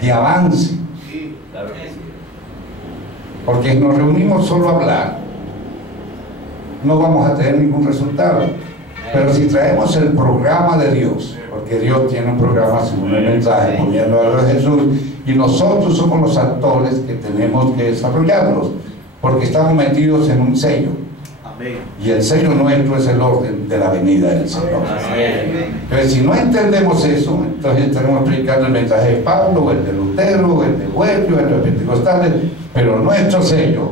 de avance. Porque si nos reunimos solo a hablar, no vamos a tener ningún resultado. Pero si traemos el programa de Dios, porque Dios tiene un programa según el mensaje, poniendo a Jesús, y nosotros somos los actores que tenemos que desarrollarlos, porque estamos metidos en un sello. Y el sello nuestro es el orden de la venida del Señor. Entonces, si no entendemos eso, entonces estaremos predicando el mensaje de Pablo, el de Lutero, el de Huello, el de los pentecostales, pero nuestro sello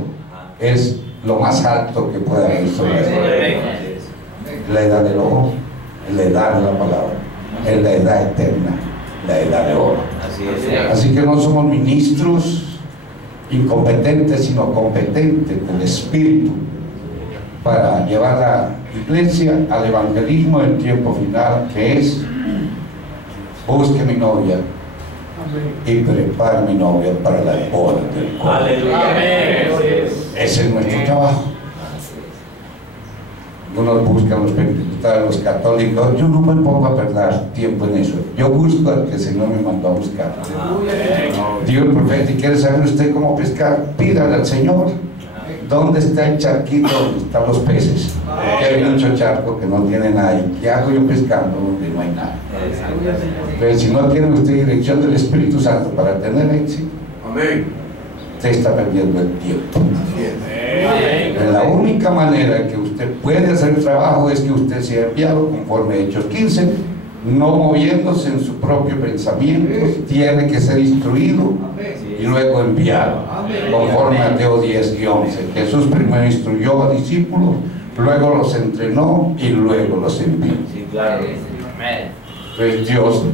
es lo más alto que pueda haber sobre él. La edad del oro, la edad de la palabra, es la edad eterna, la edad de oro. Así que no somos ministros incompetentes, sino competentes del Espíritu para llevar la iglesia al evangelismo del tiempo final, que es: busque mi novia y prepare mi novia para la boda del Cordero. Ese es nuestro trabajo. Unos buscan los pentecostales, los católicos. Yo no me pongo a perder tiempo en eso. Yo busco al que el Señor me mandó a buscar. Dios profeta, ¿y quiere saber usted cómo pescar? Pídale al Señor. ¿Dónde está el charquito donde están los peces? Que hay mucho charco que no tiene nadie. ¿Qué hago yo pescando donde no hay nada? Pero si no tiene usted dirección del Espíritu Santo para tener éxito, usted está perdiendo el tiempo. La única manera que usted puede hacer el trabajo es que usted sea enviado, conforme a Hechos 15, no moviéndose en su propio pensamiento, tiene que ser instruido y luego enviado, conforme a Mateo 10 y 11. Jesús primero instruyó a discípulos, luego los entrenó y luego los envió. Pues Dios,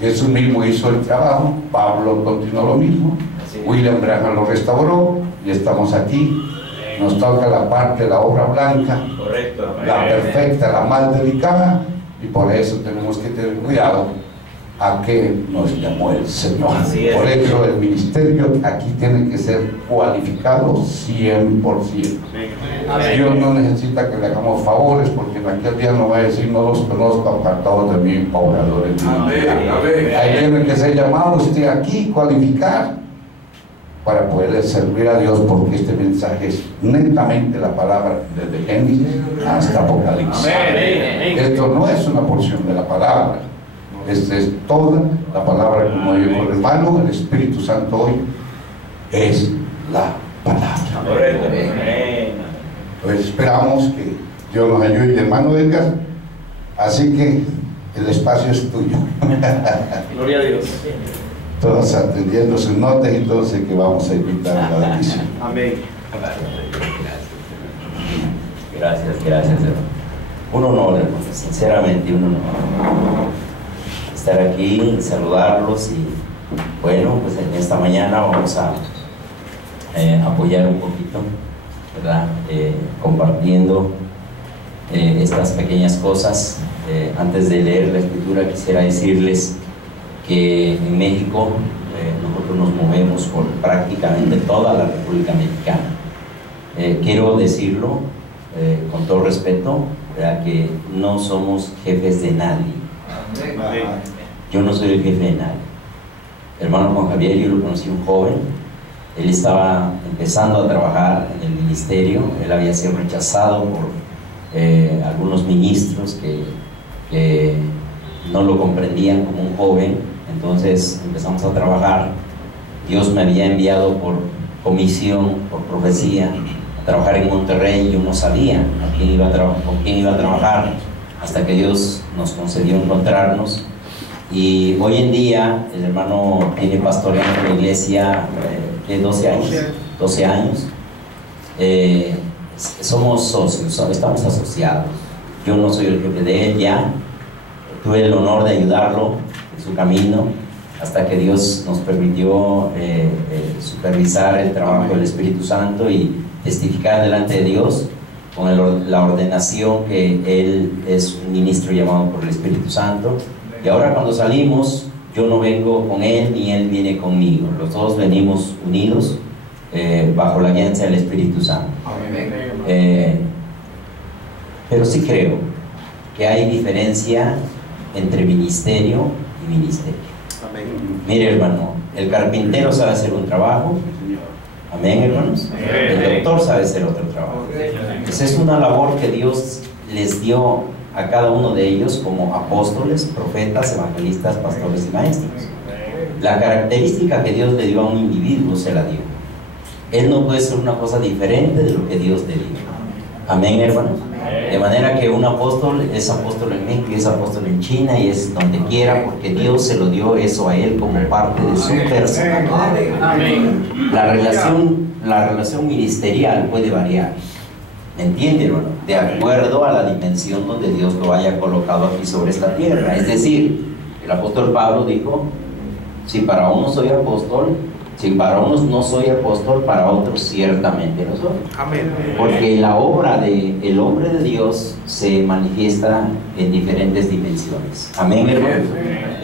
Jesús mismo hizo el trabajo, Pablo continuó lo mismo, William Branham lo restauró y estamos aquí. Nos toca la parte de la obra blanca, la perfecta, la más delicada, y por eso tenemos que tener cuidado a qué nos llamó el Señor. Por eso el ministerio aquí tiene que ser cualificado 100%. Dios no necesita que le hagamos favores, porque en aquel día no va a decir: no los conozco, apartados de mí, pobladores. Ahí tiene que ser llamado usted aquí, cualificar, para poder servir a Dios, porque este mensaje es netamente la palabra desde Génesis hasta Apocalipsis. Esto no es una porción de la palabra, esta es toda la palabra, como dijo el hermano. El Espíritu Santo hoy es la palabra. Pues esperamos que Dios nos ayude, y hermano Edgar, así que el espacio es tuyo. Gloria a Dios. Todos atendiendo sus notas, entonces que vamos a invitar a la bendición. Amén. Gracias, hermano. Un honor, hermano, sinceramente un honor estar aquí, saludarlos, y bueno, pues en esta mañana vamos a apoyar un poquito, ¿verdad? Compartiendo estas pequeñas cosas. Antes de leer la escritura, quisiera decirles que en México nosotros nos movemos por prácticamente toda la República Mexicana. Quiero decirlo con todo respeto, ¿verdad? Que no somos jefes de nadie. Yo no soy el jefe de nadie. Hermano Juan Javier, yo lo conocí un joven. Él estaba empezando a trabajar en el ministerio. Él había sido rechazado por algunos ministros que no lo comprendían como un joven. Entonces empezamos a trabajar. Dios me había enviado por comisión, por profecía, a trabajar en Monterrey. Yo no sabía con quién iba a trabajar, hasta que Dios nos concedió encontrarnos. Y hoy en día el hermano tiene pastoreando la iglesia de 12 años. 12 años. Somos socios, estamos asociados. Yo no soy el jefe de él ya. Tuve el honor de ayudarlo en su camino, hasta que Dios nos permitió supervisar el trabajo del Espíritu Santo y testificar delante de Dios con la ordenación que Él es un ministro llamado por el Espíritu Santo. Y ahora, cuando salimos, yo no vengo con Él ni Él viene conmigo. Los dos venimos unidos bajo la guianza del Espíritu Santo. Pero sí creo que hay diferencia entre ministerio y ministerio. Mire, hermano, el carpintero sabe hacer un trabajo. Amén, hermanos. El doctor sabe hacer otro trabajo. Esa es una labor que Dios les dio a cada uno de ellos como apóstoles, profetas, evangelistas, pastores y maestros. La característica que Dios le dio a un individuo se la dio. Él no puede ser una cosa diferente de lo que Dios le dio. Amén, hermanos. De manera que un apóstol es apóstol en México y es apóstol en China y es donde quiera, porque Dios se lo dio eso a él como parte de su personalidad. La relación ministerial puede variar. ¿Me entiende, hermano? De acuerdo a la dimensión donde Dios lo haya colocado aquí sobre esta tierra. Es decir, el apóstol Pablo dijo: si para unos soy apóstol, si para unos no soy apóstol, para otros ciertamente lo soy. Amén. Porque la obra del hombre de Dios se manifiesta en diferentes dimensiones. Amén, hermano.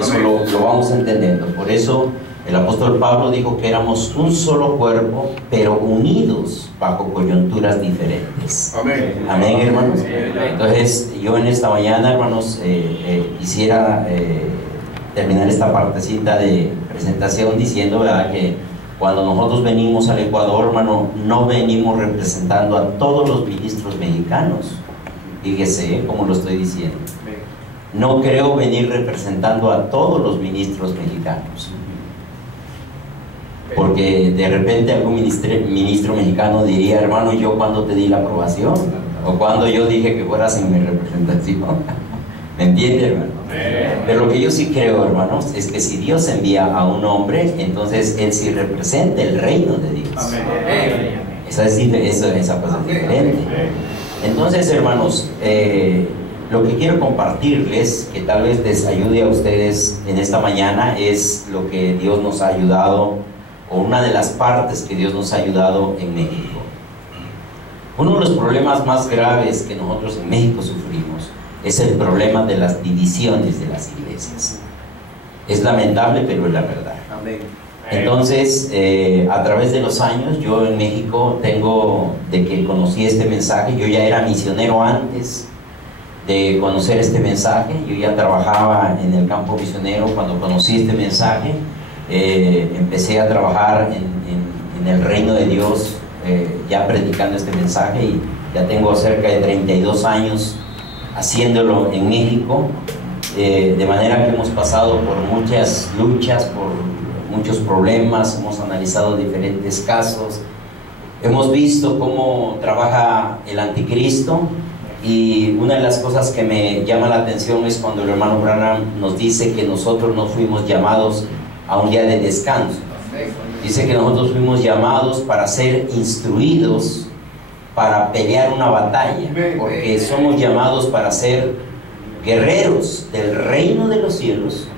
Eso lo vamos entendiendo. Por eso el apóstol Pablo dijo que éramos un solo cuerpo, pero unidos bajo coyunturas diferentes. Amén. Amén, hermanos. Entonces, yo en esta mañana, hermanos, quisiera terminar esta partecita de presentación diciendo, ¿verdad?, que cuando nosotros venimos al Ecuador, hermano, no venimos representando a todos los ministros mexicanos. Fíjese cómo lo estoy diciendo. No creo venir representando a todos los ministros mexicanos, porque de repente algún ministro mexicano diría: hermano, yo cuando te di la aprobación, o cuando yo dije que fueras en mi representación. ¿Me entiende, hermano? Pero lo que yo sí creo, hermanos, es que si Dios envía a un hombre, entonces él sí representa el reino de Dios. Esa cosa es diferente. Entonces, hermanos, lo que quiero compartirles, que tal vez les ayude a ustedes en esta mañana, es lo que Dios nos ha ayudado, o una de las partes que Dios nos ha ayudado en México. Uno de los problemas más graves que nosotros en México sufrimos es el problema de las divisiones de las iglesias. Es lamentable, pero es la verdad. Entonces, a través de los años, yo en México de que conocí este mensaje, yo ya era misionero antes de conocer este mensaje. Yo ya trabajaba en el campo misionero cuando conocí este mensaje. Empecé a trabajar en el reino de Dios, ya predicando este mensaje, y ya tengo cerca de 32 años haciéndolo en México, de manera que hemos pasado por muchas luchas, por muchos problemas, hemos analizado diferentes casos, hemos visto cómo trabaja el anticristo, y una de las cosas que me llama la atención es cuando el hermano Branham nos dice que nosotros no fuimos llamados a un día de descanso. Dice que nosotros fuimos llamados para ser instruidos para pelear una batalla, porque somos llamados para ser guerreros del reino de los cielos,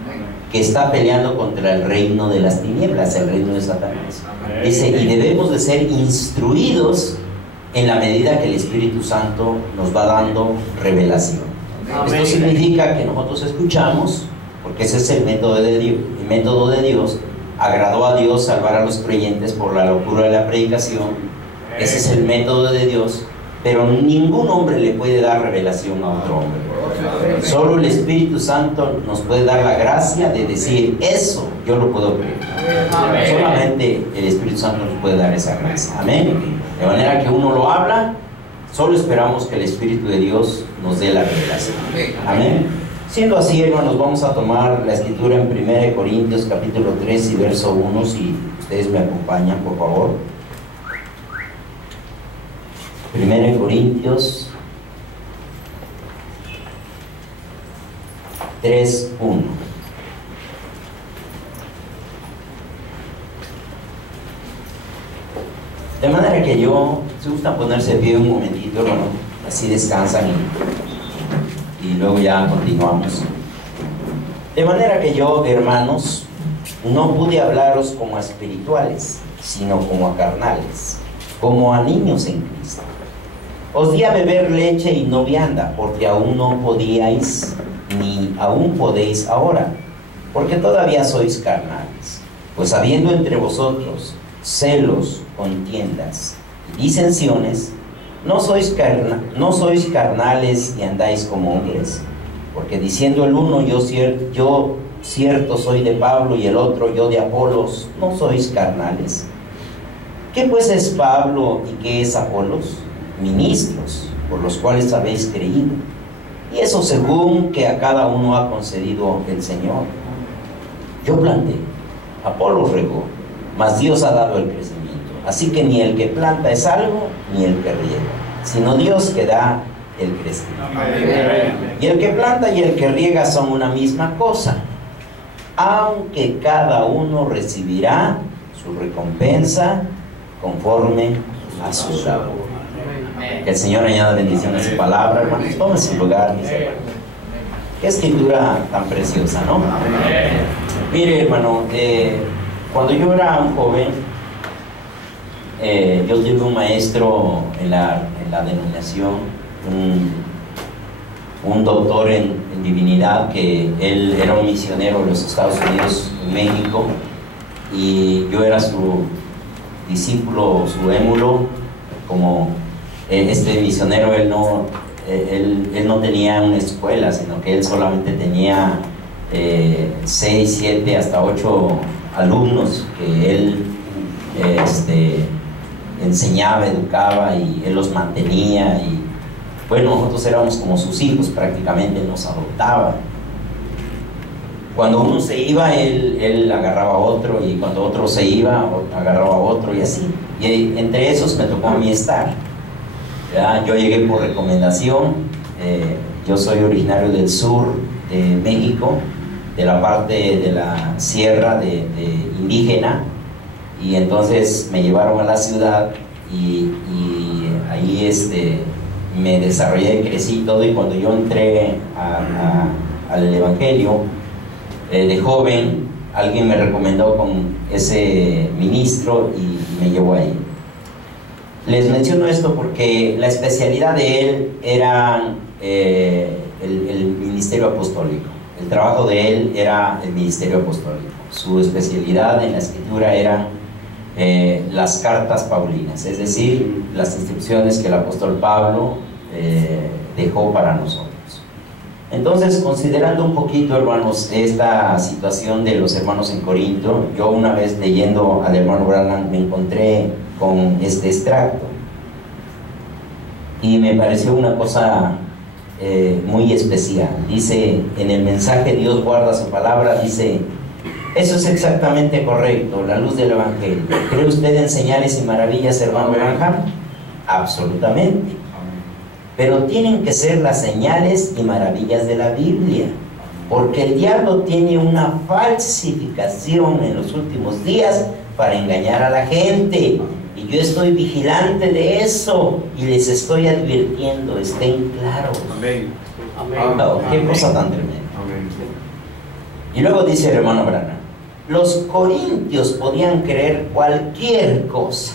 que está peleando contra el reino de las tinieblas, el reino de Satanás. Dice, y debemos de ser instruidos en la medida que el Espíritu Santo nos va dando revelación. Esto significa que nosotros escuchamos, porque ese es el método de Dios. El método de Dios agradó a Dios salvar a los creyentes por la locura de la predicación. Ese es el método de Dios, pero ningún hombre le puede dar revelación a otro hombre. Solo el Espíritu Santo nos puede dar la gracia de decir, eso yo lo puedo creer. Solamente el Espíritu Santo nos puede dar esa gracia. Amén. De manera que uno lo habla, solo esperamos que el Espíritu de Dios nos dé la revelación. Amén. Siendo así, hermanos, vamos a tomar la escritura en 1 Corintios capítulo 3 y verso 1, si ustedes me acompañan, por favor. 1 Corintios 3, 1. De manera que si gustan ponerse de pie un momentito, hermano, así descansan y luego ya continuamos. De manera que yo, hermanos, no pude hablaros como a espirituales, sino como a carnales, como a niños en Cristo. Os di a beber leche y no vianda, porque aún no podíais, ni aún podéis ahora, porque todavía sois carnales. Pues habiendo entre vosotros celos, contiendas y disensiones, no sois carnales y andáis como hombres, porque diciendo el uno, yo cierto soy de Pablo y el otro yo de Apolos, ¿no sois carnales? ¿Qué pues es Pablo y qué es Apolos? Ministros, por los cuales habéis creído, y eso según que a cada uno ha concedido el Señor. Yo planté, Apolos regó, mas Dios ha dado el crecimiento. Así que ni el que planta es algo, ni el que riega, sino Dios que da el crecimiento. Y el que planta y el que riega son una misma cosa, aunque cada uno recibirá su recompensa conforme a su labor. Que el Señor añada bendición a su palabra, hermanos. Tomen su lugar, mis hermanos. Qué escritura tan preciosa, ¿no? Mire, hermano, cuando yo era un joven, yo tuve un maestro en la denominación, un doctor en divinidad, que él era un misionero de los Estados Unidos, en México, y yo era su discípulo, su émulo. Como este misionero, él no tenía una escuela, sino que él solamente tenía 6, 7, hasta 8 alumnos que él enseñaba, educaba, y él los mantenía. Y bueno, nosotros éramos como sus hijos, prácticamente nos adoptaba. Cuando uno se iba, él agarraba a otro, y cuando otro se iba, agarraba a otro, y así. Y entre esos me tocó a mí estar. ¿Ya? Yo llegué por recomendación. Yo soy originario del sur de México, de la parte de la sierra de indígena, y entonces me llevaron a la ciudad, y ahí me desarrollé, crecí todo. Y cuando yo entré al evangelio de joven, alguien me recomendó con ese ministro y me llevó ahí. Les menciono esto porque la especialidad de él era el ministerio apostólico. El trabajo de él era el ministerio apostólico. Su especialidad en la escritura eran las cartas paulinas, es decir, las instrucciones que el apóstol Pablo dejó para nosotros. Entonces, considerando un poquito, hermanos, esta situación de los hermanos en Corinto, yo una vez leyendo al hermano Branham me encontré con este extracto y me pareció una cosa muy especial. Dice, en el mensaje Dios guarda su palabra, dice: eso es exactamente correcto, la luz del evangelio. ¿Cree usted en señales y maravillas, hermano Branham? Absolutamente. Pero tienen que ser las señales y maravillas de la Biblia, porque el diablo tiene una falsificación en los últimos días para engañar a la gente, y yo estoy vigilante de eso y les estoy advirtiendo, estén claros. Amén. Oh, qué cosa tan tremenda. Y luego dice el hermano Branham: los corintios podían creer cualquier cosa,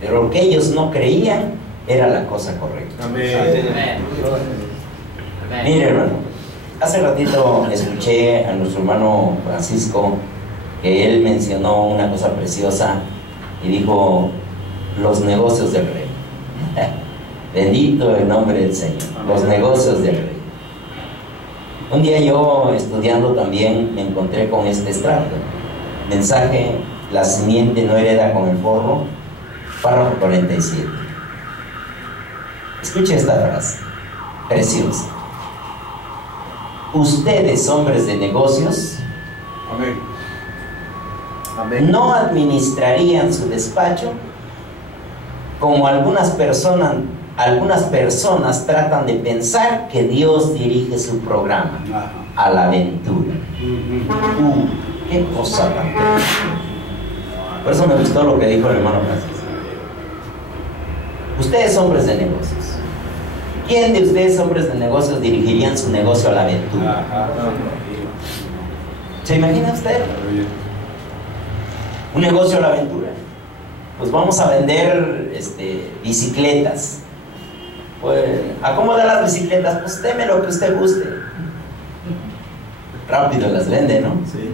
pero lo que ellos no creían era la cosa correcta. Mire, hermano, hace ratito escuché a nuestro hermano Francisco que él mencionó una cosa preciosa y dijo: los negocios del rey. Bendito el nombre del Señor. Los negocios del rey. Un día yo, estudiando también, me encontré con este extracto: mensaje, la simiente no hereda con el forro, párrafo 47. Escuche esta frase preciosa: ustedes, hombres de negocios, Amén. Amén. no administrarían su despacho como algunas personas tratan de pensar que Dios dirige su programa a la aventura. Qué cosa tan terrible. Por eso me gustó lo que dijo el hermano Francisco. Ustedes, hombres de negocios, ¿quién de ustedes, hombres de negocios, dirigirían su negocio a la aventura? ¿Se imagina usted? Un negocio a la aventura. Pues vamos a vender bicicletas. Pues, ¿a cómo dan las bicicletas? Pues deme lo que usted guste. Rápido las vende, ¿no? Sí.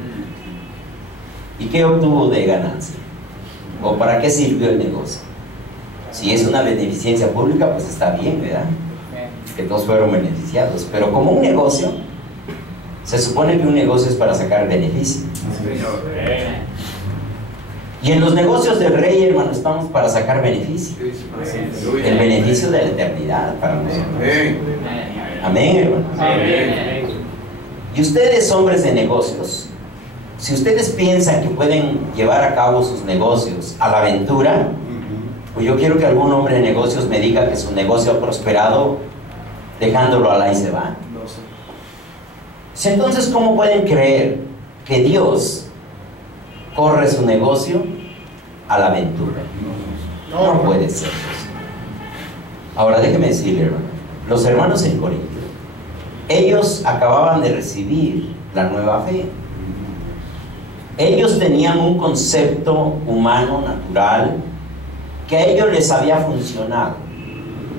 ¿Y qué obtuvo de ganancia? ¿O para qué sirvió el negocio? Si es una beneficencia pública, pues está bien, ¿verdad? Que todos fueron beneficiados. Pero como un negocio, Se supone que un negocio es para sacar beneficio. Y en los negocios del rey, hermano, estamos para sacar beneficio. El beneficio de la eternidad para nosotros. Amén, hermano. Y ustedes, hombres de negocios, si ustedes piensan que pueden llevar a cabo sus negocios a la aventura, pues yo quiero que algún hombre de negocios me diga que su negocio ha prosperado dejándolo al ahí se va. Entonces, ¿cómo pueden creer que Dios corre su negocio a la aventura? No puede ser. Ahora déjeme decirle, hermano, los hermanos en Corinto, ellos acababan de recibir la nueva fe. Ellos tenían un concepto humano, natural, que a ellos les había funcionado.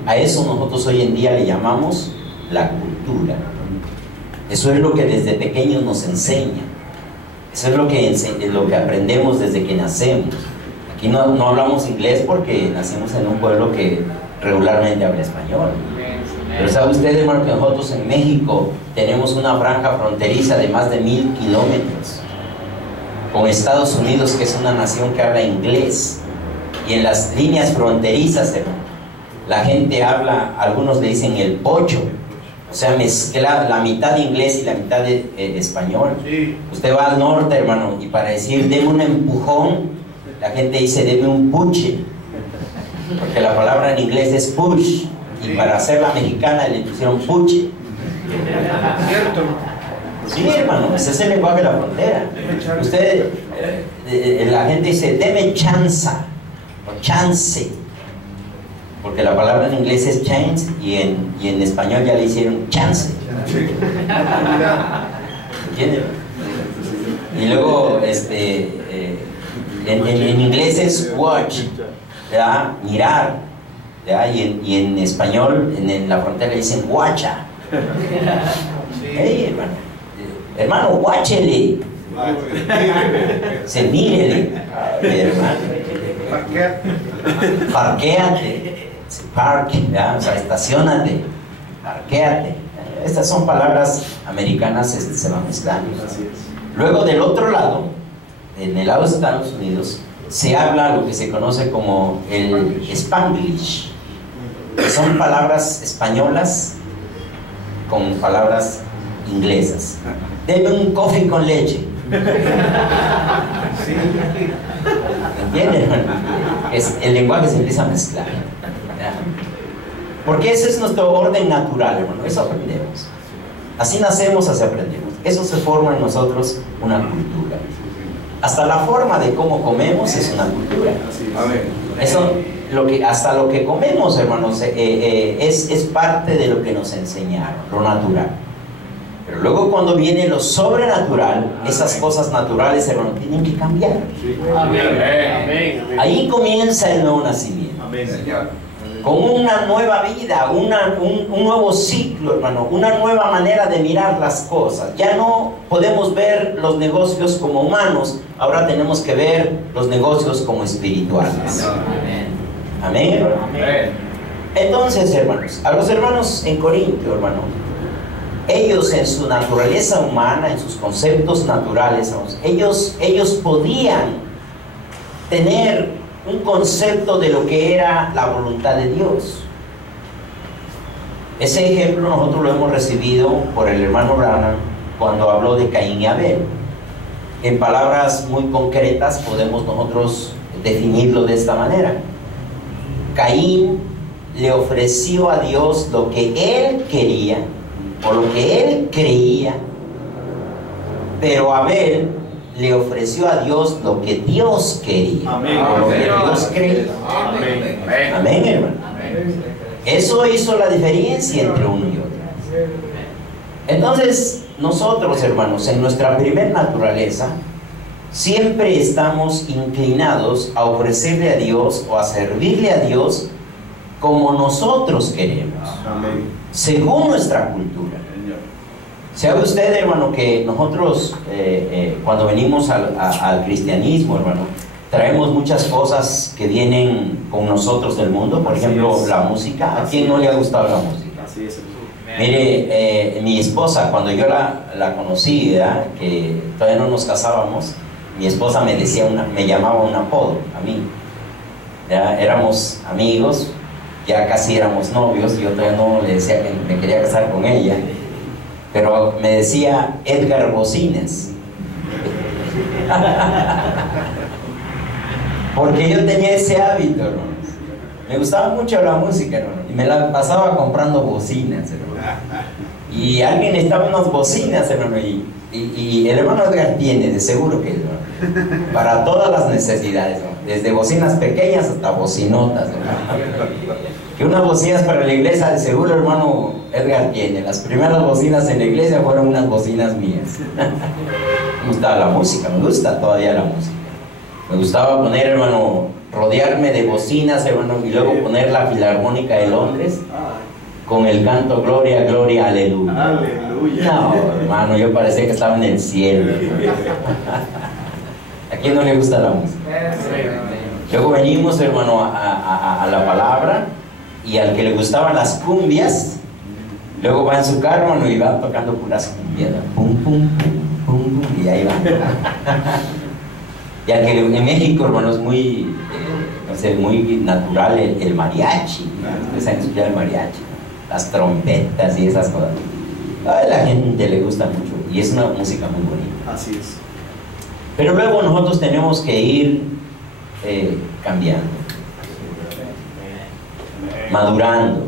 A eso nosotros hoy en día le llamamos la cultura. Eso es lo que desde pequeños nos enseñan. Eso es lo que aprendemos desde que nacemos. Aquí no hablamos inglés porque nacimos en un pueblo que regularmente habla español. Pero ¿sabe usted, hermano, que nosotros en México tenemos una franja fronteriza de más de 1000 kilómetros con Estados Unidos, que es una nación que habla inglés? Y en las líneas fronterizas, hermano, la gente habla, algunos le dicen el pocho, o sea, mezcla la mitad de inglés y la mitad de español. Usted va al norte, hermano, y para decir deme un empujón, la gente dice deme un puche, porque la palabra en inglés es push, y para hacerla mexicana le pusieron puche. ¿Cierto? Sí, hermano, ese es el lenguaje de la frontera. Usted, la gente dice deme chanza o chance, porque la palabra en inglés es chance y en español ya le hicieron chance. ¿Entienden? Y luego en inglés es watch, ¿verdad? Mirar, ¿verdad? Y en español en la frontera dicen guacha. Hey, hermano, guáchele, se mírele, hermano, parquéate, o sea, estacionate, parquéate. Estas son palabras americanas, se van mezclando. Luego del otro lado, en el lado de Estados Unidos, se habla lo que se conoce como el Spanglish, que son palabras españolas con palabras inglesas. Deme un coffee con leche. ¿Entienden, hermano? El lenguaje se empieza a mezclar, ¿verdad? Porque ese es nuestro orden natural, hermano. Eso aprendemos. Así nacemos, así aprendemos. Eso se forma en nosotros una cultura. Hasta la forma de cómo comemos es una cultura. Eso, hasta lo que comemos, hermanos, es parte de lo que nos enseñaron, lo natural. Pero luego cuando viene lo sobrenatural, esas cosas naturales, hermano, tienen que cambiar. Ahí comienza el nuevo nacimiento. Con una nueva vida, un nuevo ciclo, hermano, una nueva manera de mirar las cosas. Ya no podemos ver los negocios como humanos, ahora tenemos que ver los negocios como espirituales. Amén, hermano. Entonces, hermanos, a los hermanos en Corinto, hermano, ellos en su naturaleza humana, en sus conceptos naturales, ellos podían tener un concepto de lo que era la voluntad de Dios. Ese ejemplo nosotros lo hemos recibido por el hermano Branham cuando habló de Caín y Abel. En palabras muy concretas podemos nosotros definirlo de esta manera. Caín le ofreció a Dios lo que él quería o lo que él creía, pero Abel le ofreció a Dios lo que Dios quería, o lo que Dios creía. Amén, hermano. Eso hizo la diferencia entre uno y otro. Entonces, nosotros, hermanos, en nuestra primer naturaleza, siempre estamos inclinados a ofrecerle a Dios o a servirle a Dios como nosotros queremos, según nuestra cultura. ¿Sabe usted, hermano, que nosotros cuando venimos al cristianismo, hermano, traemos muchas cosas que vienen con nosotros del mundo? Por ejemplo, la música. ¿A quién no le ha gustado la música? Mire, mi esposa, cuando yo la conocí, ¿verdad?, que todavía no nos casábamos, mi esposa me decía me llamaba un apodo a mí. Ya éramos amigos, ya casi éramos novios, yo todavía no le decía que me quería casar con ella, pero me decía Edgar Bocinas. Porque yo tenía ese hábito, hermanos. Me gustaba mucho la música, hermano, y me la pasaba comprando bocinas, hermano. Y alguien necesitaba unas bocinas, hermano, y el hermano Edgar tiene, de seguro que, hermano, para todas las necesidades, hermano, desde bocinas pequeñas hasta bocinotas, hermano. Que unas bocinas para la iglesia, de seguro, hermano Edgar tiene. Las primeras bocinas en la iglesia fueron unas bocinas mías. Me gustaba la música, me gusta todavía la música. Me gustaba poner, hermano, rodearme de bocinas, hermano, y luego poner la Filarmónica de Londres con el canto Gloria, Gloria, Aleluya. Aleluya. No, hermano, yo parecía que estaba en el cielo. ¿A quién no le gusta la música? Luego venimos, hermano, a la palabra, y al que le gustaban las cumbias, luego va en su carro, hermano, y va tocando puras cumbias. Pum, pum, pum, pum, pum, y ahí va. Ya que en México, hermano, es muy, no sé, muy natural el mariachi. Ustedes saben escuchar el mariachi, las trompetas y esas cosas. A la gente le gusta mucho y es una música muy bonita. Así es. Pero luego nosotros tenemos que ir cambiando, madurando.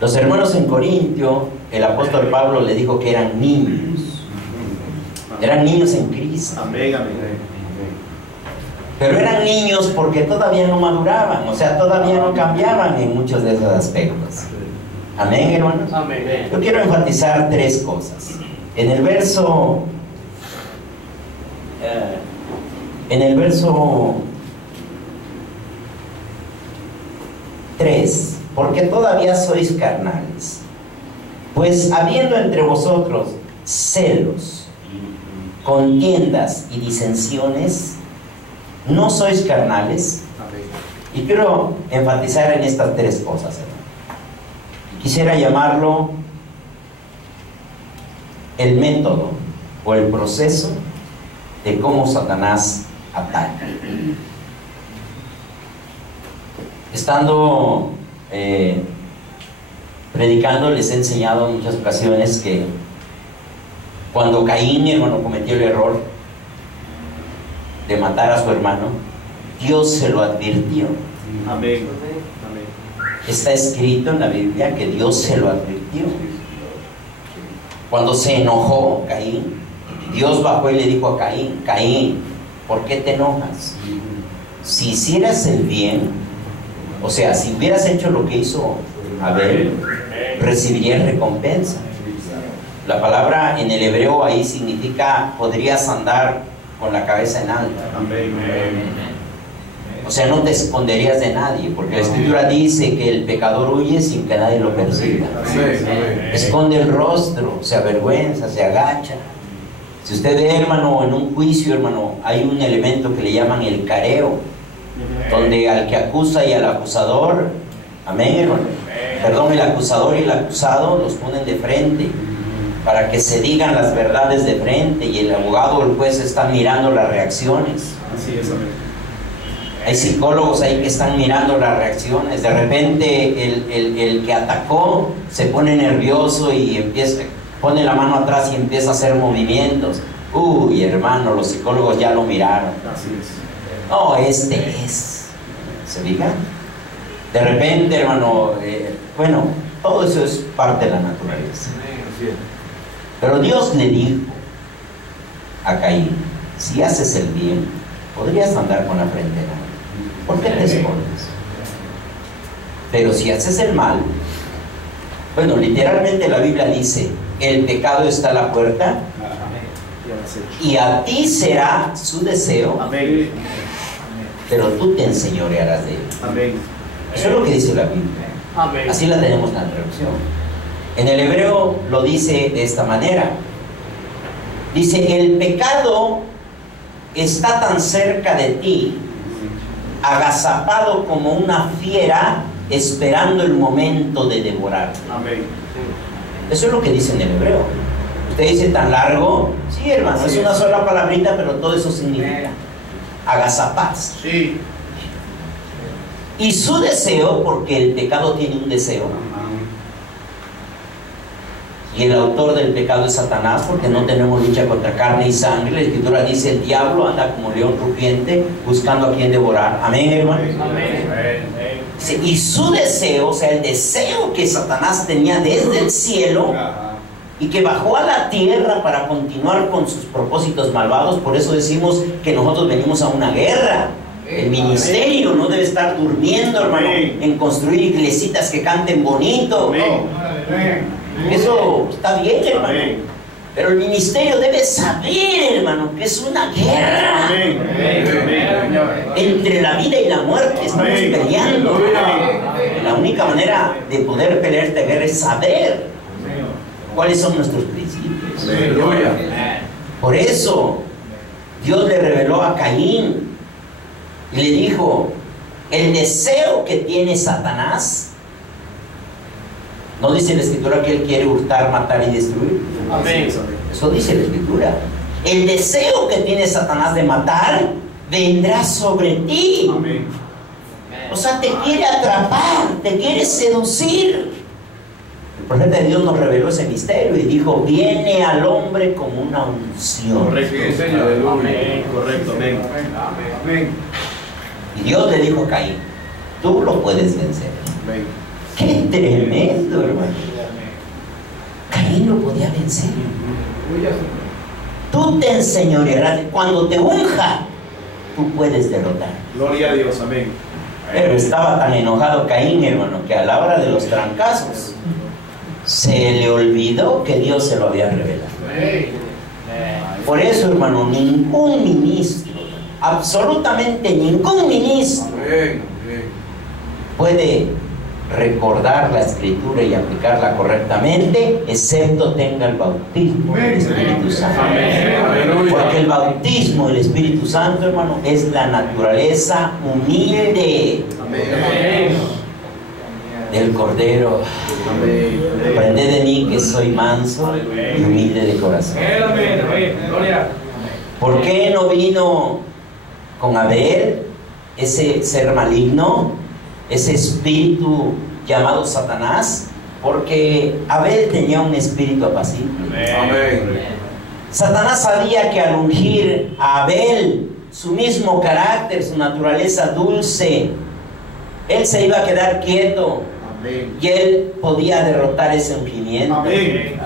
Los hermanos en Corintio, el apóstol Pablo le dijo que eran niños. Eran niños en Cristo. Amén, amén. Pero eran niños porque todavía no maduraban, o sea, todavía no cambiaban en muchos de esos aspectos. Amén, hermanos. Amén. Yo quiero enfatizar tres cosas. En el verso 3, porque todavía sois carnales, pues habiendo entre vosotros celos, contiendas y disensiones, ¿no sois carnales? Y quiero enfatizar en estas tres cosas, hermano. Quisiera llamarlo el método o el proceso de cómo Satanás ataca. Estando predicando, les he enseñado en muchas ocasiones que cuando Caín, hermano, cometió el error de matar a su hermano, Dios se lo advirtió. Amén. Está escrito en la Biblia que Dios se lo advirtió. Cuando se enojó Caín, Dios bajó y le dijo a Caín: Caín, ¿por qué te enojas? Si hicieras el bien, o sea, si hubieras hecho lo que hizo Abel, recibirías recompensa. La palabra en el hebreo ahí significa podrías andar con la cabeza en alto. Amén. O sea, no te esconderías de nadie, porque la Escritura dice que el pecador huye sin que nadie lo persiga. Esconde el rostro, se avergüenza, se agacha. Si usted ve, hermano, en un juicio, hermano, hay un elemento que le llaman el careo, donde al que acusa y al acusador, amén, hermano, perdón, el acusador y el acusado los ponen de frente para que se digan las verdades de frente, y el abogado o el juez están mirando las reacciones. Así es, amén. Hay psicólogos ahí que están mirando las reacciones. De repente el que atacó se pone nervioso y pone la mano atrás y empieza a hacer movimientos. Uy, hermano, los psicólogos ya lo miraron. Así es. No, este es. ¿Se fijan? De repente, hermano, bueno, todo eso es parte de la naturaleza. Pero Dios le dijo a Caín: si haces el bien, podrías andar con la frente en alto. ¿Por qué te escondes? Pero si haces el mal, bueno, literalmente la Biblia dice: el pecado está a la puerta y a ti será su deseo, Amén. pero tú te enseñorearás de él. Amén. Eso es lo que dice la Biblia. Amén. Así la tenemos en la traducción. En el hebreo lo dice de esta manera. Dice: el pecado está tan cerca de ti, agazapado como una fiera esperando el momento de devorarte. Amén. Eso es lo que dice en el hebreo. Usted dice tan largo, sí, hermano, es una sola palabrita, pero todo eso significa agazaparse. Sí. Y su deseo, porque el pecado tiene un deseo, y el autor del pecado es Satanás, porque no tenemos lucha contra carne y sangre. La Escritura dice: el diablo anda como león rugiente buscando a quien devorar. Amén, hermano. Sí, y su deseo, o sea, el deseo que Satanás tenía desde el cielo y que bajó a la tierra para continuar con sus propósitos malvados. Por eso decimos que nosotros venimos a una guerra. El ministerio no debe estar durmiendo, hermano, en construir iglesitas que canten bonito. Eso está bien, hermano. Pero el ministerio debe saber, hermano, que es una guerra entre la vida y la muerte. Estamos peleando. La única manera de poder pelear esta guerra es saber cuáles son nuestros principios. Por eso Dios le reveló a Caín y le dijo: el deseo que tiene Satanás, ¿no dice la Escritura que él quiere hurtar, matar y destruir? Amén. Eso dice la Escritura. El deseo que tiene Satanás de matar vendrá sobre ti. Amén. O sea, te quiere atrapar, te quiere seducir. El profeta de Dios nos reveló ese misterio y dijo: viene al hombre como una unción. Correcto. Sí, Señor. Amén. Correcto. Amén. Amén. Y Dios le dijo a Caín: tú lo puedes vencer. Amén. ¡Qué tremendo, hermano! Caín lo podía vencer. Tú te enseñorearás. Cuando te unja, tú puedes derrotar. Gloria a Dios. Amén. Pero estaba tan enojado Caín, hermano, que a la hora de los trancazos se le olvidó que Dios se lo había revelado. Por eso, hermano, ningún ministro, absolutamente ningún ministro, puede recordar la Escritura y aplicarla correctamente, excepto tenga el bautismo del Espíritu Santo. Porque el bautismo del Espíritu Santo, hermano, es la naturaleza humilde del Cordero. Aprended de mí que soy manso y humilde de corazón. ¿Por qué no vino con Abel ese ser maligno, ese espíritu llamado Satanás? Porque Abel tenía un espíritu apacible. Satanás sabía que al ungir a Abel, su mismo carácter, su naturaleza dulce, él se iba a quedar quieto. Y él podía derrotar ese ungimiento. Amén.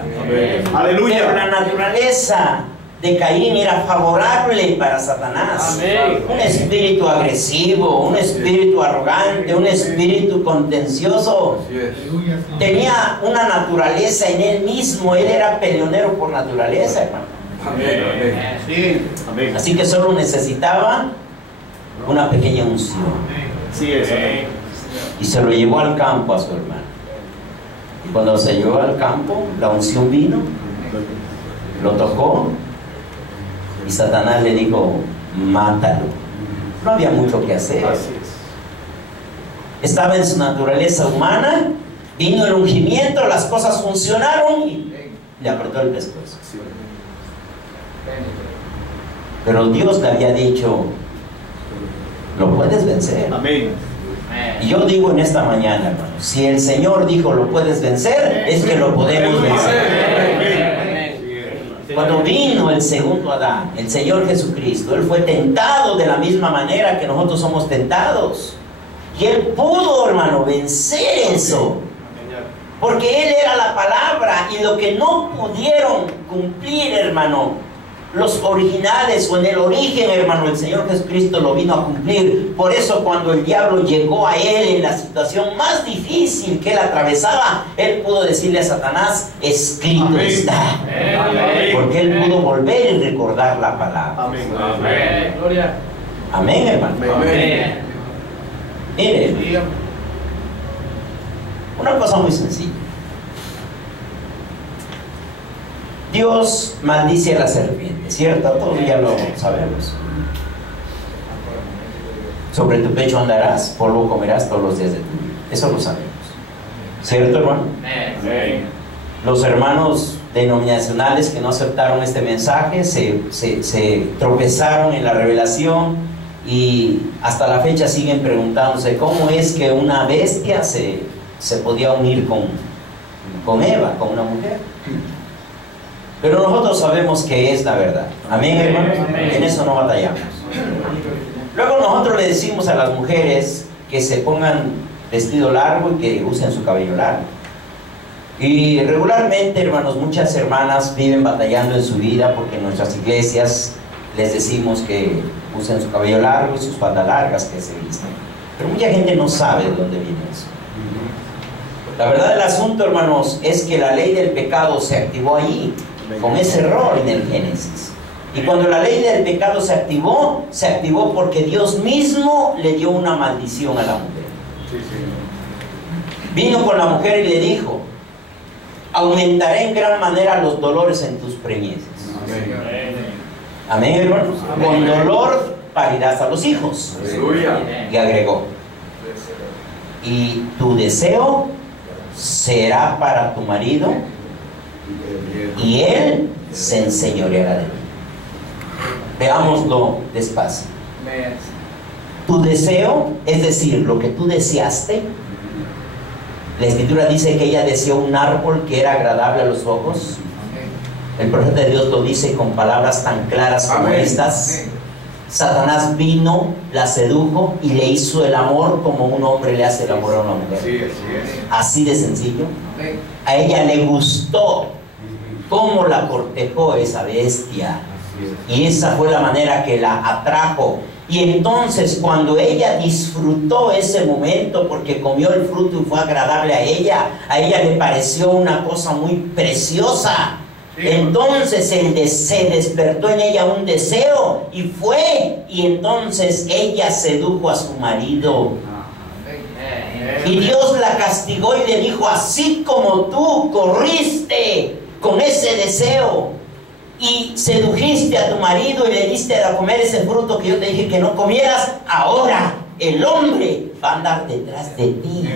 Aleluya. Pero la naturaleza de Caín era favorable para Satanás. Un espíritu agresivo, un espíritu arrogante, un espíritu contencioso. Tenía una naturaleza en él mismo. Él era peleonero por naturaleza, hermano. Sí. Amén. Así que solo necesitaba una pequeña unción. Sí es. Amén. Y se lo llevó al campo a su hermano. Y cuando se llevó al campo, la unción vino, lo tocó, y Satanás le dijo: mátalo. No había mucho que hacer. Así es. Estaba en su naturaleza humana, vino el ungimiento, las cosas funcionaron y le apretó el pescuezo. Pero Dios le había dicho: lo puedes vencer. Amén. Y yo digo en esta mañana, hermano, si el Señor dijo lo puedes vencer, es que lo podemos vencer. Cuando vino el segundo Adán, el Señor Jesucristo, Él fue tentado de la misma manera que nosotros somos tentados. Y Él pudo, hermano, vencer eso. Porque Él era la palabra, y lo que no pudieron cumplir, hermano, los originales o en el origen, hermano, el Señor Jesucristo lo vino a cumplir. Por eso cuando el diablo llegó a él en la situación más difícil que él atravesaba, él pudo decirle a Satanás: escrito Amén. está. Amén. Porque él pudo volver y recordar la palabra. Amén. Amén, hermano. Amén. Mire, una cosa muy sencilla. Dios maldice a la serpiente, ¿cierto? Todos ya lo sabemos. Sobre tu pecho andarás, polvo comerás todos los días de tu vida. Eso lo sabemos. ¿Cierto, hermano? los hermanos denominacionales que no aceptaron este mensaje se tropezaron en la revelación y hasta la fecha siguen preguntándose cómo es que una bestia se podía unir con Eva, con una mujer. Pero nosotros sabemos que es la verdad. Amén, hermanos. En eso no batallamos. Luego nosotros le decimos a las mujeres que se pongan vestido largo y que usen su cabello largo. Y regularmente, hermanos, muchas hermanas viven batallando en su vida porque en nuestras iglesias les decimos que usen su cabello largo y sus faldas largas, que se vistan. Pero mucha gente no sabe de dónde viene eso. La verdad del asunto, hermanos, es que la ley del pecado se activó allí, con ese error en el Génesis. Y cuando la ley del pecado se activó porque Dios mismo le dio una maldición a la mujer. Vino con la mujer y le dijo: aumentaré en gran manera los dolores en tus preñeces. Amén, hermanos. Con dolor parirás a los hijos. Y agregó: y tu deseo será para tu marido y él se enseñoreará de ti. Veámoslo despacio. Tu deseo, es decir, lo que tú deseaste. La escritura dice que ella deseó un árbol que era agradable a los ojos. El profeta de Dios lo dice con palabras tan claras como estas. Satanás vino, la sedujo y le hizo el amor como un hombre le hace el amor a una mujer. Así de sencillo. A ella le gustó cómo la cortejó esa bestia. Y esa fue la manera que la atrajo. Y entonces cuando ella disfrutó ese momento porque comió el fruto y fue agradable a ella le pareció una cosa muy preciosa. Entonces se despertó en ella un deseo y fue, y entonces ella sedujo a su marido. Y Dios la castigó y le dijo: así como tú corriste con ese deseo y sedujiste a tu marido y le diste a comer ese fruto que yo te dije que no comieras, ahora el hombre va a andar detrás de ti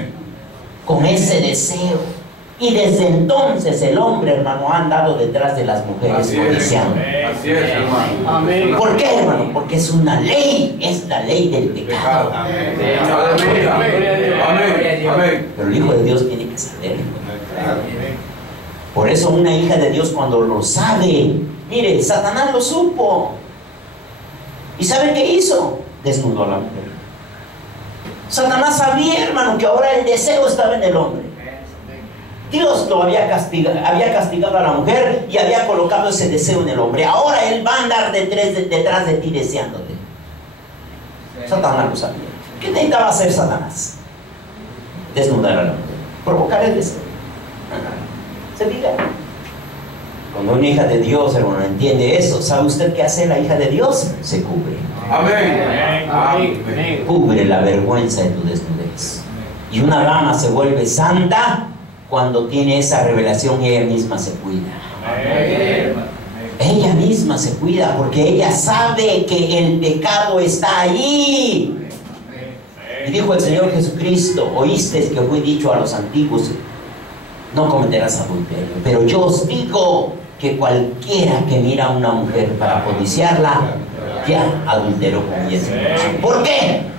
con ese deseo. Y desde entonces el hombre, hermano, ha andado detrás de las mujeres codiciando. Así es, hermano. Amén. ¿Por qué, hermano? Porque es una ley, es la ley del pecado. Amén. Pero el Hijo de Dios tiene que saberlo. Por eso una hija de Dios, cuando lo sabe, mire, Satanás lo supo. ¿Y sabe qué hizo? Desnudó a la mujer. Satanás sabía, hermano, que ahora el deseo estaba en el hombre. Dios lo había castigado a la mujer y había colocado ese deseo en el hombre. Ahora él va a andar detrás de ti deseándote. Satanás lo sabía. ¿Qué necesitaba hacer Satanás? Desnudar a la mujer, provocar el deseo. Se diga. Cuando una hija de Dios, hermano, entiende eso, ¿sabe usted qué hace la hija de Dios? Se cubre. Amén. Cubre la vergüenza de tu desnudez. Y una dama se vuelve santa cuando tiene esa revelación y ella misma se cuida. Ella misma se cuida porque ella sabe que el pecado está ahí. Y dijo el Señor Jesucristo: oísteis que fue dicho a los antiguos: no cometerás adulterio. Pero yo os digo que cualquiera que mira a una mujer para codiciarla, ya adulteró con ella. ¿Por qué?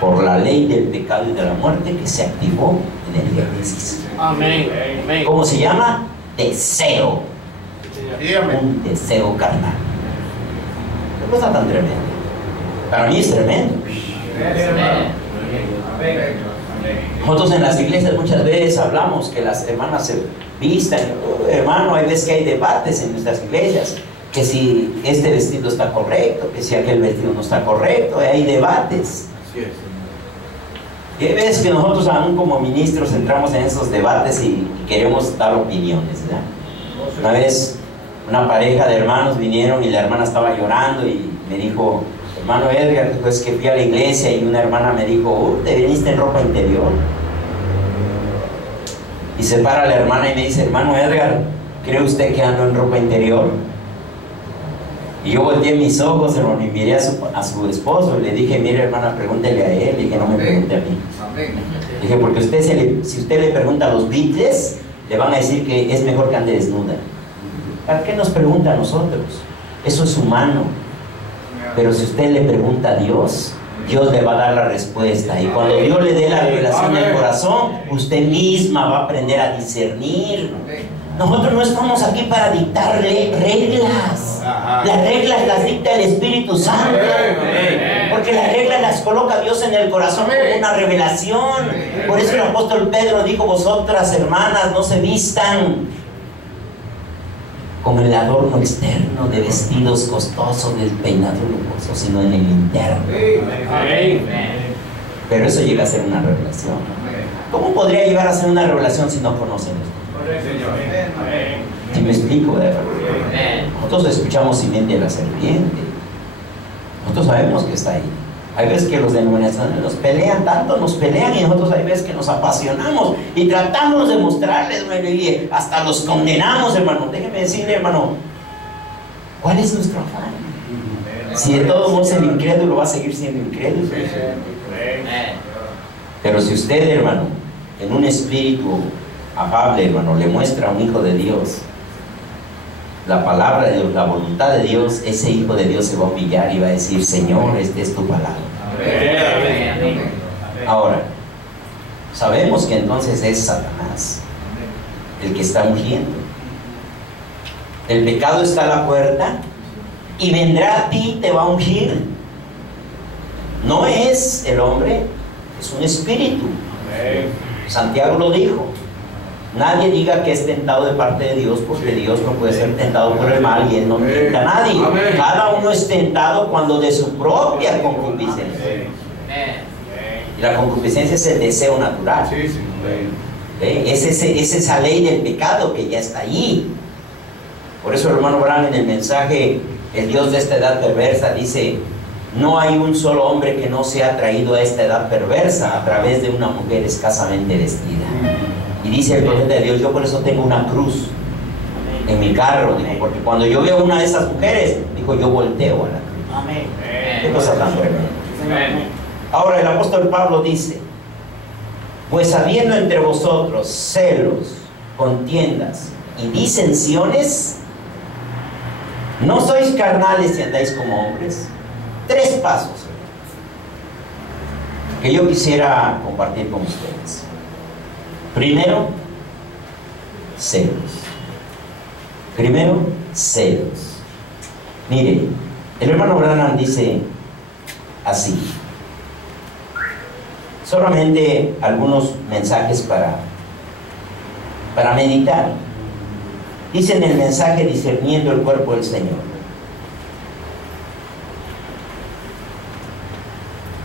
Por la ley del pecado y de la muerte que se activó en el Génesis. Amén. ¿Cómo se llama? Deseo. Un deseo carnal. ¿Qué cosa tan tremenda? Para mí es tremendo. Nosotros en las iglesias muchas veces hablamos que las hermanas se vistan. Hermano, hay veces que hay debates en nuestras iglesias, que si este vestido está correcto, que si aquel vestido no está correcto, hay debates. Y hay veces que nosotros aún como ministros entramos en esos debates y queremos dar opiniones, ¿verdad? Una vez una pareja de hermanos vinieron y la hermana estaba llorando y me dijo: hermano Edgar, pues que fui a la iglesia y una hermana me dijo: te viniste en ropa interior. Y se para la hermana y me dice: hermano Edgar, ¿cree usted que ando en ropa interior? Y yo volteé mis ojos, hermano, y miré a su esposo y le dije, mire, hermana, pregúntele a él. Le dije, no me pregunte a mí. Dije, porque si usted le pregunta a los Beatles, le van a decir que es mejor que ande desnuda. ¿Para qué nos pregunta a nosotros? Eso es humano. Pero si usted le pregunta a Dios, Dios le va a dar la respuesta. Y cuando Dios le dé la revelación del corazón, usted misma va a aprender a discernir. Nosotros no estamos aquí para dictarle reglas. Las reglas las dicta el Espíritu Santo. Porque las reglas las coloca Dios en el corazón como una revelación. Por eso el apóstol Pedro dijo, vosotras hermanas no se vistan con el adorno externo de vestidos costosos, del peinado lujoso, sino en el interno. Pero eso llega a ser una revelación. ¿Cómo podría llegar a ser una revelación si no conocen esto? Si me explico, ¿verdad? Nosotros escuchamos simiente de la serpiente. Nosotros sabemos que está ahí. Hay veces que los denominacionales nos pelean tanto, nos pelean, y nosotros hay veces que nos apasionamos y tratamos de mostrarles, hermano, y hasta los condenamos, hermano. Déjeme decirle, hermano, ¿cuál es nuestro afán? Si de todos modos el incrédulo va a seguir siendo incrédulo. Pero si usted, hermano, en un espíritu afable, hermano, le muestra a un hijo de Dios la palabra de Dios, la voluntad de Dios, ese hijo de Dios se va a humillar y va a decir, Señor, esta es tu palabra. Ahora, sabemos que entonces es Satanás el que está ungiendo. El pecado está a la puerta y vendrá a ti, te va a ungir. No es el hombre, es un espíritu. Santiago lo dijo. Nadie diga que es tentado de parte de Dios, porque Dios no puede ser tentado por el mal y Él no tienta a nadie. Cada uno es tentado cuando de su propia concupiscencia. Y la concupiscencia es el deseo natural. Es esa ley del pecado que ya está allí. Por eso el hermano Branham en el mensaje, el Dios de esta edad perversa, dice, no hay un solo hombre que no sea atraído a esta edad perversa a través de una mujer escasamente vestida. Y dice el profeta de Dios, yo por eso tengo una cruz en mi carro, dijo, porque cuando yo veo una de esas mujeres, dijo, yo volteo a la cruz. Amén. Qué cosa tan tremenda. Ahora el apóstol Pablo dice, pues habiendo entre vosotros celos, contiendas y disensiones, no sois carnales y andáis como hombres. 3 pasos que yo quisiera compartir con ustedes. Primero, celos. Primero, celos. Mire, el hermano Branham dice así. Solamente algunos mensajes para meditar. Dice en el mensaje discerniendo el cuerpo del Señor.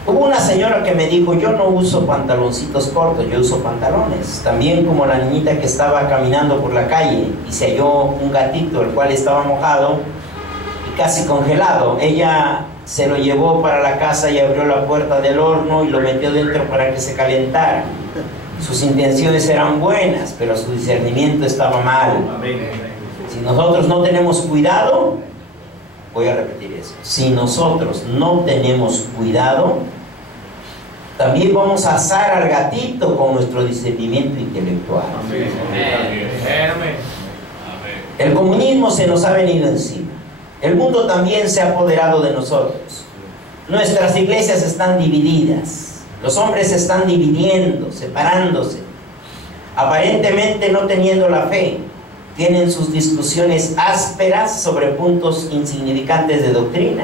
Hubo una señora que me dijo, yo no uso pantaloncitos cortos, yo uso pantalones. También como la niñita que estaba caminando por la calle y se halló un gatito el cual estaba mojado y casi congelado. Ella se lo llevó para la casa y abrió la puerta del horno y lo metió dentro para que se calentara. Sus intenciones eran buenas, pero su discernimiento estaba mal. Si nosotros no tenemos cuidado, voy a repetir eso, si nosotros no tenemos cuidado, también vamos a asar al gatito con nuestro discernimiento intelectual. El comunismo se nos ha venido encima. El mundo también se ha apoderado de nosotros. Nuestras iglesias están divididas. Los hombres se están dividiendo, separándose. Aparentemente no teniendo la fe. Tienen sus discusiones ásperas sobre puntos insignificantes de doctrina.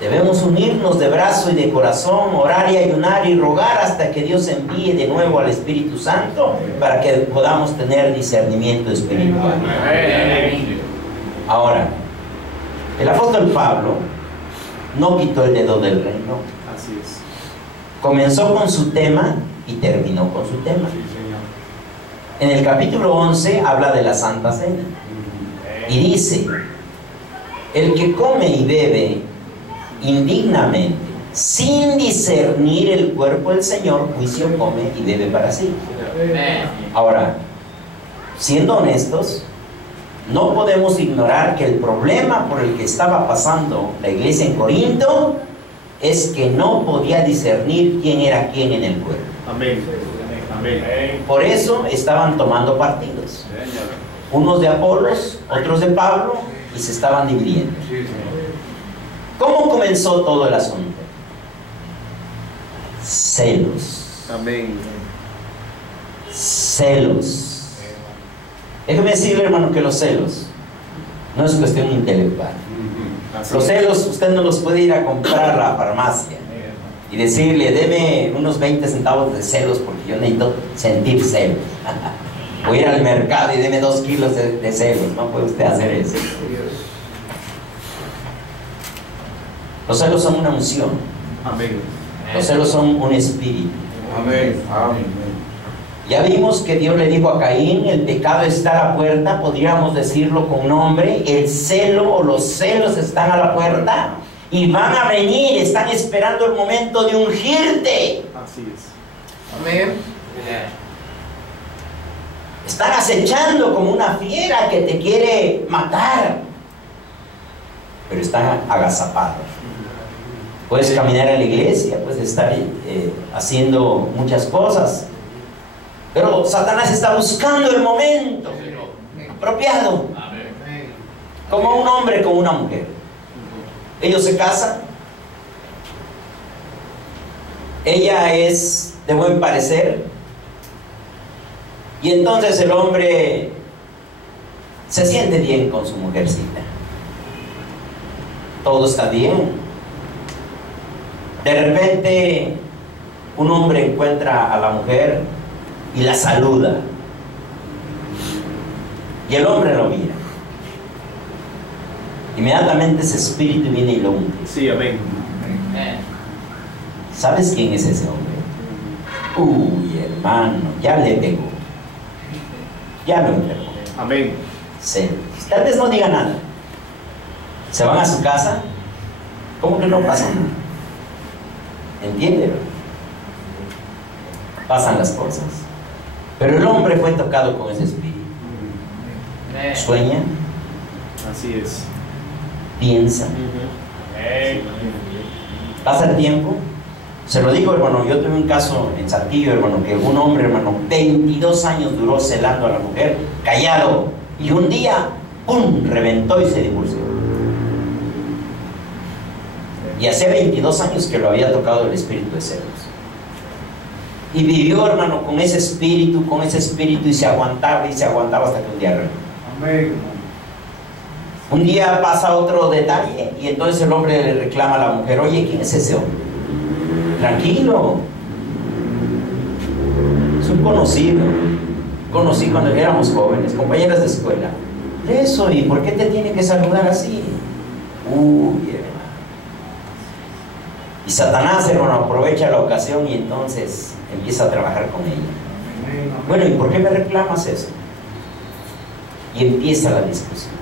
Debemos unirnos de brazo y de corazón, orar y ayunar y rogar hasta que Dios envíe de nuevo al Espíritu Santo para que podamos tener discernimiento espiritual. Ahora, el apóstol Pablo no quitó el dedo del reino. Así es. Comenzó con su tema y terminó con su tema. En el capítulo 11 habla de la Santa Cena y dice, el que come y bebe indignamente, sin discernir el cuerpo del Señor, juicio come y bebe para sí. Ahora, siendo honestos, no podemos ignorar que el problema por el que estaba pasando la iglesia en Corinto es que no podía discernir quién era quién en el cuerpo. Amén. Amén. Por eso estaban tomando partidos. Unos de Apolos, otros de Pablo, y se estaban dividiendo. ¿Cómo comenzó todo el asunto? Celos. Amén. Celos. Déjeme decirle, hermano, que los celos no es cuestión intelectual. Los celos usted no los puede ir a comprar a la farmacia y decirle, deme unos 20 centavos de celos porque yo necesito sentir celos. Voy a ir al mercado y deme 2 kilos de celos. No puede usted hacer eso. Los celos son una unción. Amén. Los celos son un espíritu. Amén. Amén. Ya vimos que Dios le dijo a Caín, el pecado está a la puerta, podríamos decirlo con nombre, el celo o los celos están a la puerta y van a venir, están esperando el momento de ungirte. Así es. Amén. Están acechando como una fiera que te quiere matar, pero están agazapados. Puedes caminar a la iglesia, puedes estar haciendo muchas cosas, pero Satanás está buscando el momento apropiado, como un hombre con una mujer. Ellos se casan, ella es de buen parecer, y entonces el hombre se siente bien con su mujercita. Todo está bien. De repente un hombre encuentra a la mujer y la saluda, y el hombre lo mira. Inmediatamente ese espíritu viene y lo hunde. Sí, amén. ¿Sabes quién es ese hombre? Uy, hermano, ya le pegó, ya lo entregó. Amén. Celos. Tal vez no diga nada. Se van a su casa, ¿cómo que no pasa nada? ¿Entiende? Pasan las cosas. Pero el hombre fue tocado con ese espíritu. Sueña, Así es. piensa, pasa el tiempo. Se lo digo, hermano, yo tuve un caso en Saltillo, hermano, que un hombre, hermano, 22 años duró celando a la mujer, callado, y un día, ¡pum!, reventó y se divorció. Y hace 22 años que lo había tocado el espíritu de celos. Y vivió, hermano, con ese espíritu, y se aguantaba hasta que un día reventó. Amén. Un día pasa otro detalle y entonces el hombre le reclama a la mujer, oye, ¿quién es ese hombre? Tranquilo, es un conocido. Conocí cuando éramos jóvenes, compañeras de escuela. Eso, ¿y por qué te tiene que saludar así? Uy, hermano. Y Satanás, hermano, aprovecha la ocasión y entonces empieza a trabajar con ella. Bueno, ¿y por qué me reclamas eso? Y empieza la discusión.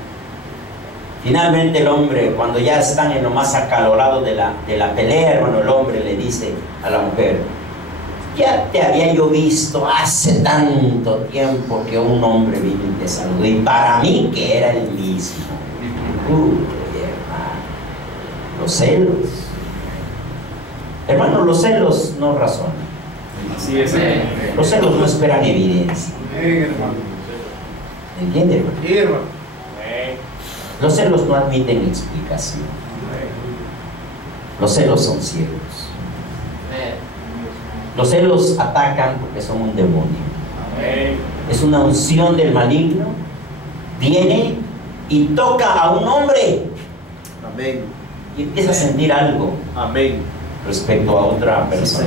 Finalmente el hombre, cuando ya están en lo más acalorado de la pelea, hermano, el hombre le dice a la mujer, ya te había yo visto hace tanto tiempo que un hombre vino y te saludó, y para mí que era el mismo. Hermano, los celos. Hermano, los celos no razonan. Así es. Los celos no esperan evidencia. ¿Entiende, hermano? Los celos no admiten explicación. Los celos son ciegos. Los celos atacan porque son un demonio. Es una unción del maligno. Viene y toca a un hombre. Amén. Y empieza a sentir algo Amén. respecto a otra persona.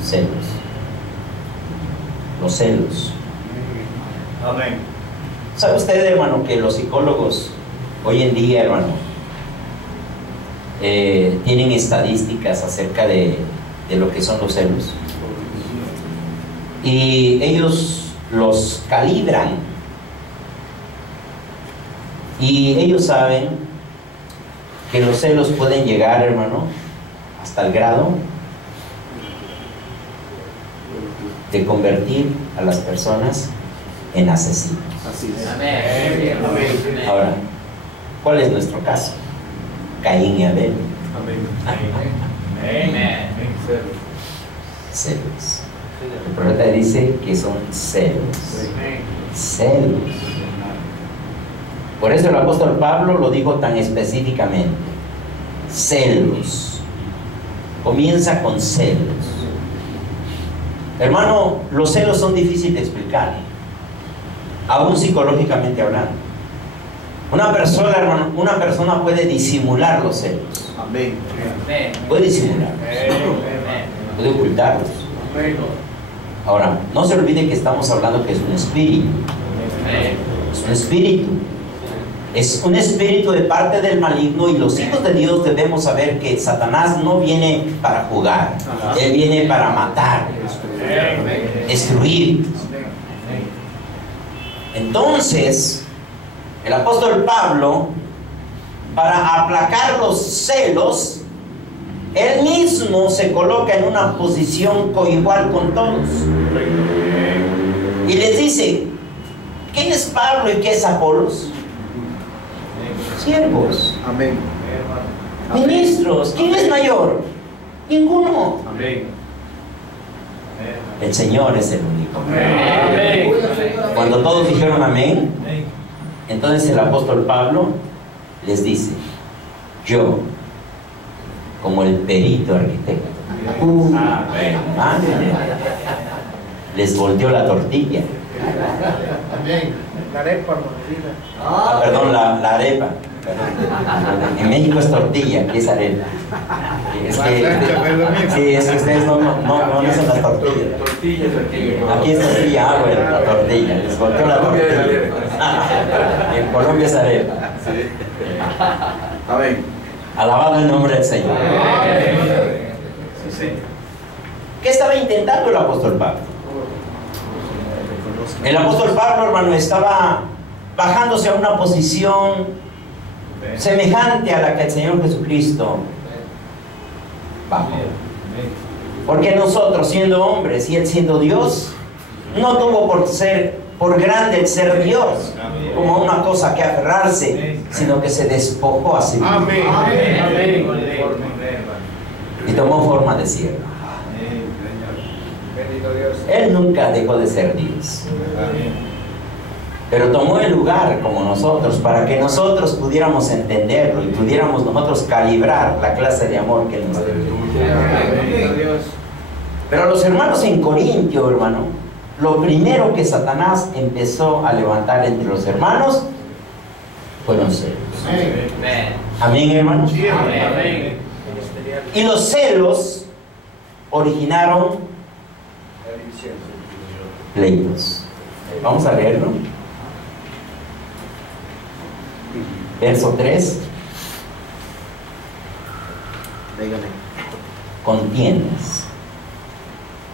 Sí, Celos. Los celos. Amén. ¿Sabe usted, hermano, que los psicólogos hoy en día, hermano, tienen estadísticas acerca de lo que son los celos? Y ellos los calibran. Y ellos saben que los celos pueden llegar, hermano, hasta el grado de convertir a las personas en asesinos. Así es. Amén. Ahora, ¿cuál es nuestro caso? Caín y Abel. Celos. El profeta dice que son celos. Celos. Por eso el apóstol Pablo lo dijo tan específicamente. Celos. Comienza con celos. Hermano, los celos son difíciles de explicar, aún psicológicamente hablando. Una persona, hermano, una persona puede disimular los celos. Amén. Puede disimular, puede ocultarlos. Ahora, no se olvide que estamos hablando que es un espíritu. Es un espíritu. Es un espíritu de parte del maligno, y los hijos de Dios debemos saber que Satanás no viene para jugar. Él viene para matar, destruir. Entonces, el apóstol Pablo, para aplacar los celos, él mismo se coloca en una posición coigual con todos. Y les dice, ¿quién es Pablo y qué es Apolos? Siervos. Amén. Ministros. ¿Quién es mayor? Ninguno. Amén. El Señor es el único. Cuando todos dijeron amén, entonces el apóstol Pablo les dice, yo, como el perito arquitecto, les volteó la tortilla. La arepa mordida. Perdón, la arepa. En México es tortilla, aquí es arepa. Es que, sí, es que ustedes no conocen las tortillas. Aquí es tortilla, la tortilla. Les volteó la tortilla. En Colombia es arepa. Amén. Alabado el nombre del Señor. ¿Qué estaba intentando el apóstol Pablo? El apóstol Pablo, hermano, estaba bajándose a una posición semejante a la que el Señor Jesucristo bajó. Porque nosotros, siendo hombres y Él siendo Dios, no tuvo por grande el ser Dios como una cosa que aferrarse, sino que se despojó a sí mismo. Amén. Y tomó forma de siervo. Bendito Dios. Él nunca dejó de ser Dios, pero tomó el lugar como nosotros, para que nosotros pudiéramos entenderlo y pudiéramos nosotros calibrar la clase de amor que Él nos dio. Bendito Dios. Pero los hermanos en Corintio, hermano, lo primero que Satanás empezó a levantar entre los hermanos fueron celos. Amén, hermanos. Amén. Y los celos originaron pleitos. Vamos a leerlo. Verso 3. Dígame. Contiendas,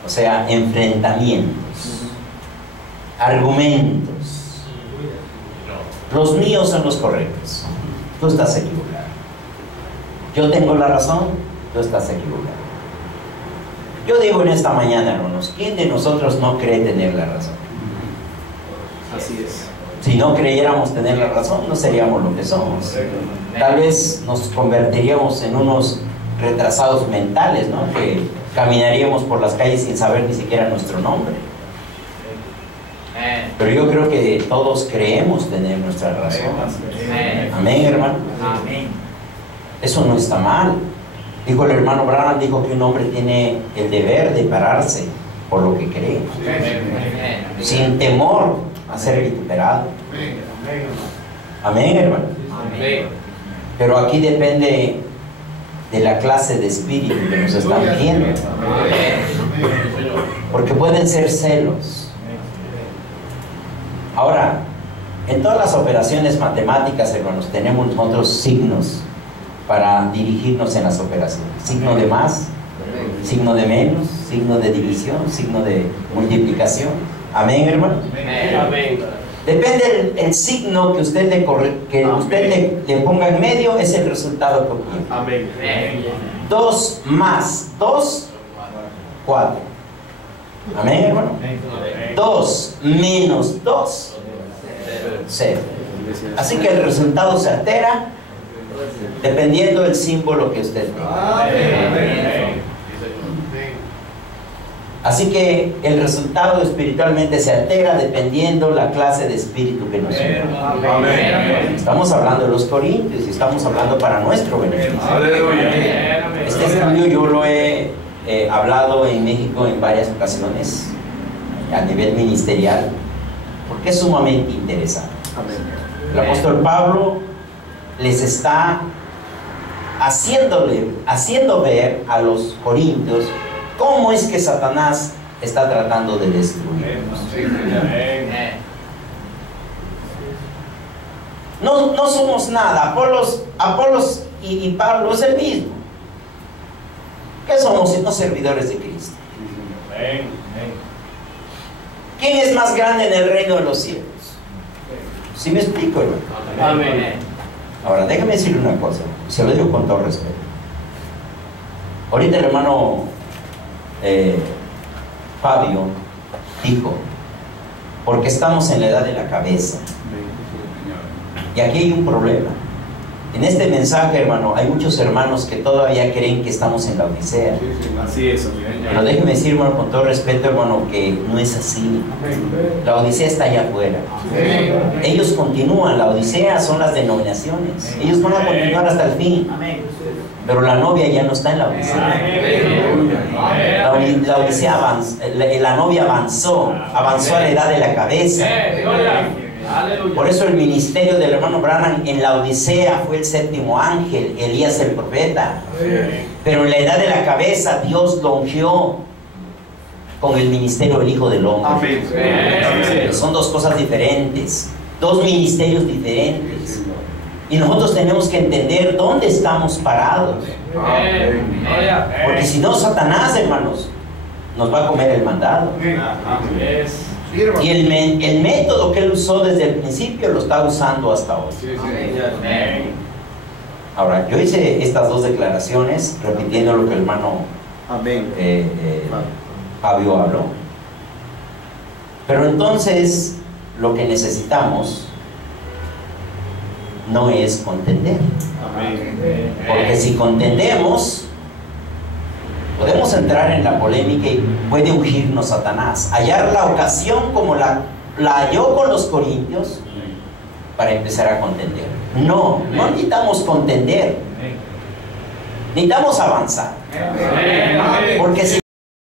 o sea, enfrentamientos, argumentos. Los míos son los correctos, tú estás equivocado. Yo tengo la razón, tú estás equivocado. Yo digo en esta mañana, hermanos, ¿quién de nosotros no cree tener la razón? Así es. Si no creyéramos tener la razón, no seríamos lo que somos. Tal vez nos convertiríamos en unos retrasados mentales, ¿no? Que caminaríamos por las calles sin saber ni siquiera nuestro nombre. Pero yo creo que todos creemos tener nuestra razón. Amén, hermano. Amén. Eso no está mal. Dijo el hermano Branham, dijo que un hombre tiene el deber de pararse por lo que cree, sin temor a ser vituperado. Amén, hermano. Pero aquí depende de la clase de espíritu que nos están viendo, porque pueden ser celos. Ahora, en todas las operaciones matemáticas, hermanos, tenemos nosotros signos para dirigirnos en las operaciones: signo de más, signo de menos, signo de división, signo de multiplicación. Amén, hermano. Amén. Depende el signo que usted le ponga en medio, es el resultado que obtiene. Amén. 2 más 2, 4. Amén, hermano. 2 menos 2, 0. Así que el resultado se altera dependiendo del símbolo que usted tenga. Así que el resultado espiritualmente se altera dependiendo la clase de espíritu que nos une. Estamos hablando de los corintios y estamos hablando para nuestro beneficio. Este estudio yo lo he hablado en México en varias ocasiones a nivel ministerial porque es sumamente interesante. El apóstol Pablo les está haciendo ver a los corintios cómo es que Satanás está tratando de destruirnos. No somos nada. Apolos y Pablo es el mismo. ¿Qué somos sino servidores de Cristo? ¿Quién es más grande en el reino de los cielos? ¿Sí me explico, hermano? Amén. Ahora, déjame decirle una cosa, se lo digo con todo respeto. Ahorita el hermano Fabio dijo, porque estamos en la edad de la cabeza. Y aquí hay un problema. En este mensaje, hermano, hay muchos hermanos que todavía creen que estamos en la Odisea. Así es. Pero déjeme decir, hermano, con todo respeto, hermano, que no es así. La Odisea está allá afuera. Ellos continúan. La Odisea son las denominaciones. Ellos van a continuar hasta el fin. Pero la novia ya no está en la Odisea. La Odisea avanzó, la novia avanzó a la edad de la cabeza. Por eso el ministerio del hermano Branham en la Odisea fue el 7º ángel, Elías el profeta. Pero en la edad de la cabeza Dios lo ungió con el ministerio del Hijo del Hombre. Son dos cosas diferentes, dos ministerios diferentes. Y nosotros tenemos que entender dónde estamos parados. Porque si no, Satanás, hermanos, nos va a comer el mandado. Y el método que él usó desde el principio lo está usando hasta hoy. Ahora, yo hice estas dos declaraciones repitiendo lo que el hermano Fabio habló. Pero entonces lo que necesitamos no es contender. Porque si contendemos, podemos entrar en la polémica y puede ungirnos Satanás, hallar la ocasión como la halló con los corintios para empezar a contender. No necesitamos contender, necesitamos avanzar. Porque si